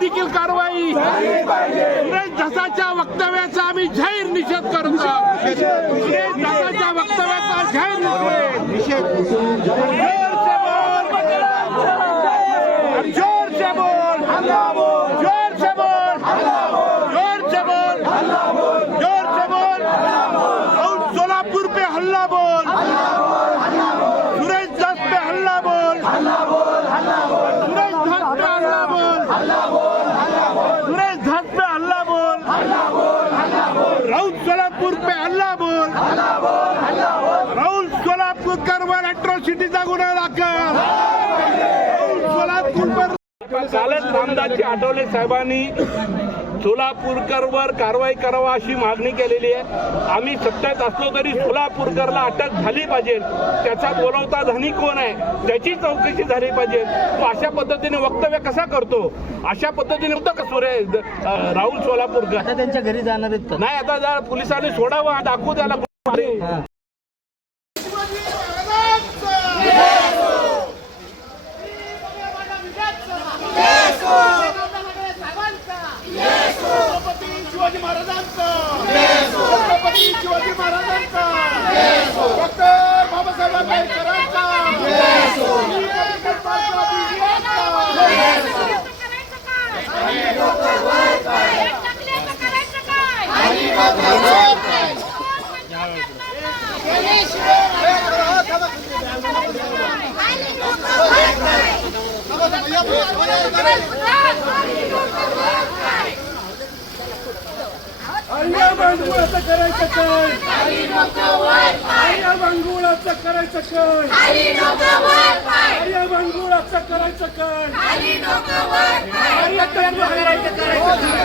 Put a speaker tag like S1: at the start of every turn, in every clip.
S1: देखील
S2: कारवाई सुरेश वक्तव्याचा आम्ही जाहीर निषेध करतो सुरेश धसाच्या वक्तव्याचा जाहीर निषेध जोर से जोर से बोल हल्ला बोल जोर से पे हल्ला बोल सोलापुर पे हल्ला बोल राहुल सोलापूरकर वर अॅट्रॉसिटीचा गुन्हा दाखल. कालच रामदासजी आठवले साहेबांनी सोलापूरकरवर कारवाई करावा अशी मागणी केलेली आहे. आम्ही सत्तेत असलो तरी सोलापूरकरला अटक झाली पाहिजे. त्याचा बोलवता धनी कोण आहे? त्याची चौकशी झाली पाहिजे. तो अशा पद्धतीने वक्तव्य कसा करतो? अशा पद्धतीने होतं का अं, राहुल सोलापूरकर?
S1: त्यांच्या घरी जाणार
S2: नाही आता जरा पोलिसांनी सोडावं. दाखवू त्याला.
S3: शिवाजी महाराजांचा. छत्रपती शिवाजी महाराजांचा. डॉक्टर बाबासाहेब आंबेडकरांचा.
S4: आल्या असं करायचं काय? आया भांडवळाचं करायचं काय? आया करायचं काय? आया तत्व हरवायचं करायचं काय?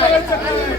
S4: करायचं काय?